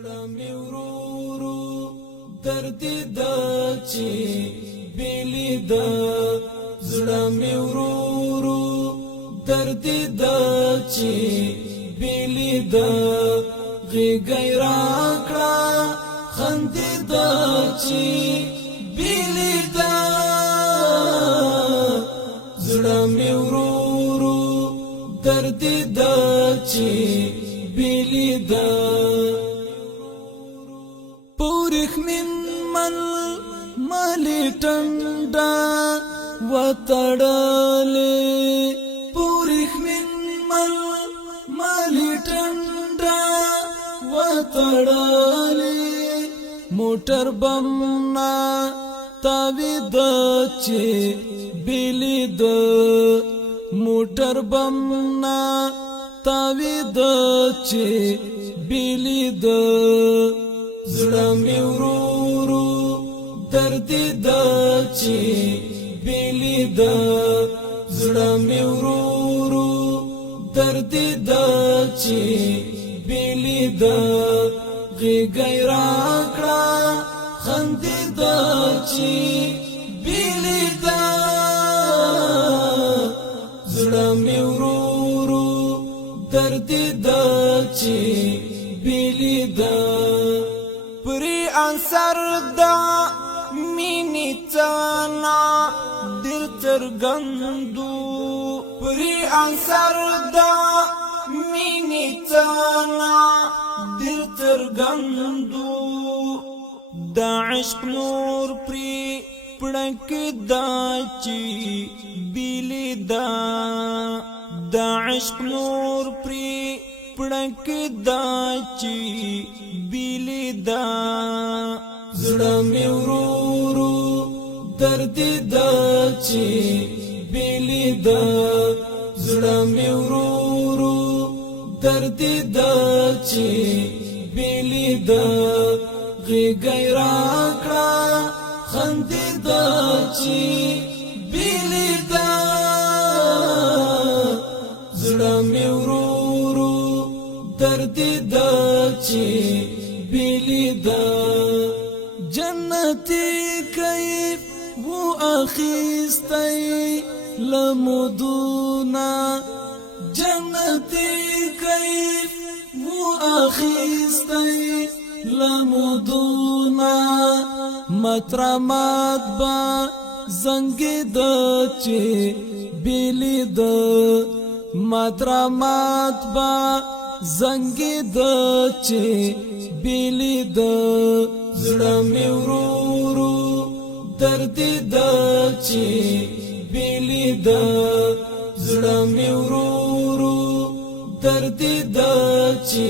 زړه مې ورو درد د چی بیلی د زړه مې ورو درد د چی بیلی د غېږ راکړه خندې د چی بیلی د زړه مې ورو درد د چی بیلی د پورخ من مالی ټنډا وتړلې پورخ من مالی ټنډا وتړلې موټر بمنا تاوی د چې بیلی د موټر بمنا تاوی د چې بیلی د زړه مې ورو درد د چې بیلی د زړه مې ورو درد د چې بیلی د غېږ راکړه خندې د چې بیلی د زړه مې ورو درد د چې بیلی د پری انصر دا مینی تانا دل ترگندو پری انصر دا مینی تانا دل ترگندو دا عشق نور پری پڑک دا چی بیلی دا دا عشق نور پری پڑک دا چی بیلی دا زړه مې ورو درد د چې بیلی د زړه مې ورو درد د چې بیلی د غېږ راکړه خندې د چې بیلی د زړه مې ورو درد د چې بیلی د جنتی کیف و اخیستی لمدونا جنتی کیف و اخیستی لمدونا مترمات با زنگ د چی بیلی د مترمات با زنگ د چی بیلی د زړه مې ورو درد د چې بیلی د زړه مې ورو درد د چې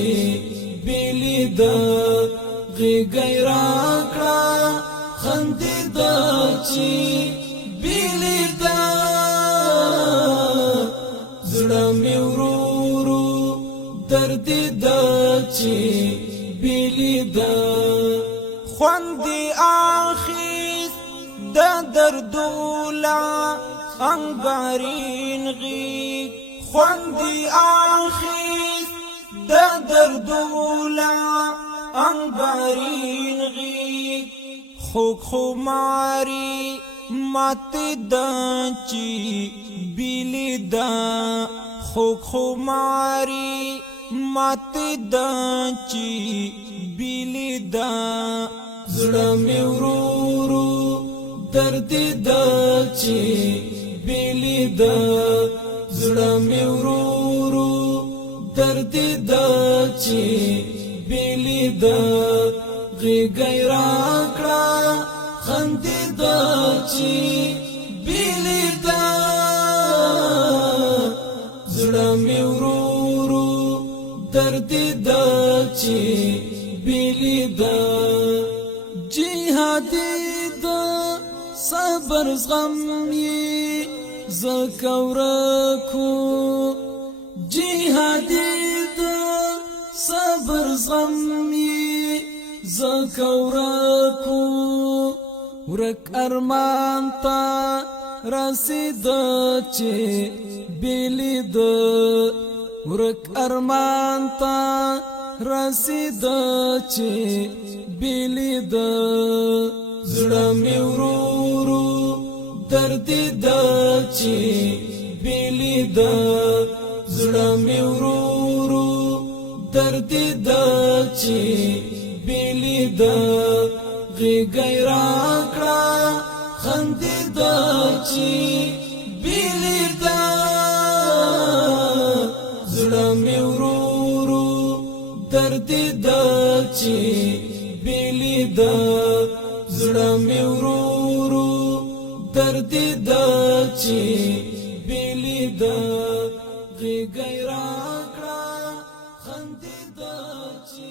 بیلی د غېږ راکړه خندې د چې بیلی د زړه مې ورو درد د چې بیلی د خوندی آخیز دا دردولا انگارین غیگ خوندی آخیز دا دردولا انگارین غیگ خوک خماری مات دا چی بیلی دا خوک خماری مات دا چی بیلی دا زړه مې ورو درد د چې بیلی د زړه مې ورو درد د چې بیلی د غېږ راکړه خندې د چې بیلی د زړه مې ورو درد د چې بیلی د جهادي د صبر زغم یې زکورکو جهادي د صبر زغم یې زکورکو ورک ارمان تا رسید چې بیلی د ورک ارمان تا رسید چې بیلی د زړه مې ورو درد د چې بیلی د زړه مې ورو درد د چې بیلی د غېږ راکړه خندید چې بیلی د زړه مې ورو درد د چې بیلی د زړه مې ورو درد د چې بیلی د غېږ راکړه خندید چې